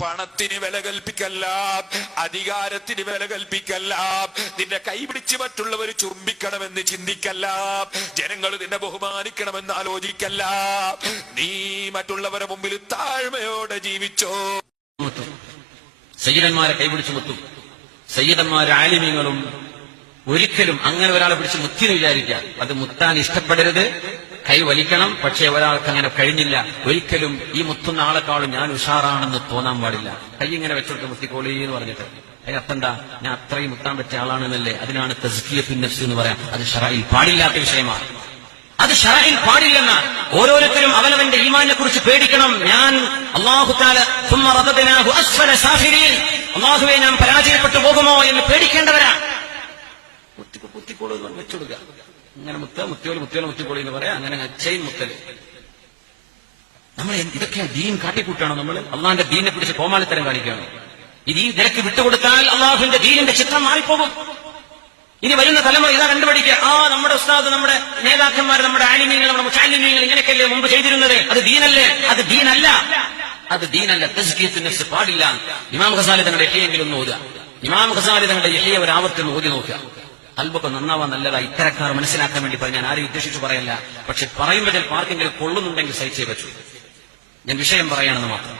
പണത്തിന് വില കൽപ്പിക്കല്ല, അധികാരത്തിന് വില കൽപ്പിക്കല്ല, നിന്നെ കൈപിടിച്ച് മറ്റുള്ളവർ ചുംബിക്കണമെന്ന് ചിന്തിക്കല്ല, ജനങ്ങൾ നിന്നെ ബഹുമാനിക്കണമെന്ന് ആലോചിക്കല്ല. നീ മറ്റുള്ളവരെ മുമ്പിൽ താഴ്മയോടെ ജീവിച്ചോ. സയ്യിദന്മാരെ കൈപിടിച്ച് മുത്തും. സയ്യിദന്മാരും ആലിമീങ്ങളും ഒരിക്കലും അങ്ങനെ ഒരാളെ പിടിച്ച് മുത്തിന്ന് വിചാരിക്കാം. അത് മുത്താൻ ഇഷ്ടപ്പെടരുത്, കൈ വലിക്കണം. പക്ഷെ ഒരാൾക്ക് അങ്ങനെ കഴിഞ്ഞില്ല. ഒരിക്കലും ഈ മുത്തുന്ന ആളെക്കാളും ഞാൻ ഉഷാറാണെന്ന് തോന്നാൻ പാടില്ല. കൈ ഇങ്ങനെ വെച്ചോട്ട് മുത്തിക്കോളി എന്ന് പറഞ്ഞിട്ട് അതിനർത്ഥം എന്താ? ഞാൻ അത്രയും മുത്താൻ പറ്റിയ ആളാണെന്നല്ലേ. അതിനാണ് തസ്കിയത്തുൻ നഫ്സ് എന്ന് പറയാം. അത് ശറഈൽ പാടില്ലാത്ത വിഷയമാണ്. അത് ശറഈൽ പാടില്ലെന്ന. ഓരോരുത്തരും അവനവന്റെ ഈമാനിനെ കുറിച്ച് പേടിക്കണം. ഞാൻ അല്ലാഹു തആല സുമ്മ റദദനാഹു അസ്ഫല സാഫിരീൻ, അല്ലാഹുവേ ഞാൻ പരാജയപ്പെട്ടു പോകുമോ എന്ന് പേടിക്കേണ്ടവരാ. മുത്തിക്കോളൂ വെച്ചുകൊടുക്കുക. അങ്ങനെ മുത്തിക്കോളി എന്ന് പറയാം. അങ്ങനെ ചെയിൻ മുത്തല്. നമ്മൾ ഇതൊക്കെ ദീൻ കാട്ടിക്കൂട്ടാണോ? നമ്മൾ അള്ളാന്റെ ദീനെ പിടിച്ച് കോമാളിത്തരം കാണിക്കുകയാണോ? ഇത് ഈ നിരക്ക് വിട്ടുകൊടുത്താൽ അള്ളാഹുവിന്റെ ദീനിന്റെ ചിത്രം മാറിപ്പോകും. ഇനി വരുന്ന തലമുറ ഇതാ കണ്ടുപിടിക്കുക. നമ്മുടെ ഉസ്താദ്, നമ്മുടെ നേതാക്കന്മാർ, നമ്മുടെ ആലിമീങ്ങൾ, നമ്മുടെ മുതഅല്ലിമീങ്ങൾ ഇങ്ങനെയൊക്കെയല്ലേ മുമ്പ് ചെയ്തിരുന്നത്? അത് ദീനല്ലേ? അത് ദീനല്ല, അത് ദീനല്ല. തസ്കിയത്തുൻ നഫ്സ് പാടില്ല. ഇമാം ഖസാലി തങ്ങളുടെ യഹ്യയെങ്കിലും ഒന്ന് ഓതുക. ഇമാം ഖസാലി തങ്ങളുടെ യഹ്യ ഒരു ആവർത്തി ഓതി നോക്കുക. അൽബൊക്കെ നന്നാവാൻ നല്ലതാ. ഇത്തരക്കാർ മനസ്സിലാക്കാൻ വേണ്ടി ഞാൻ ആരെയും ഉദ്ദേശിച്ച് പറയല്ല. പക്ഷെ പറയുമ്പോൾ ചില പാർക്കെങ്കിലും കൊള്ളുന്നുണ്ടെങ്കിൽ സഹിച്ചേ പറ്റൂ. ഞാൻ വിഷയം പറയാണെന്ന് മാത്രം.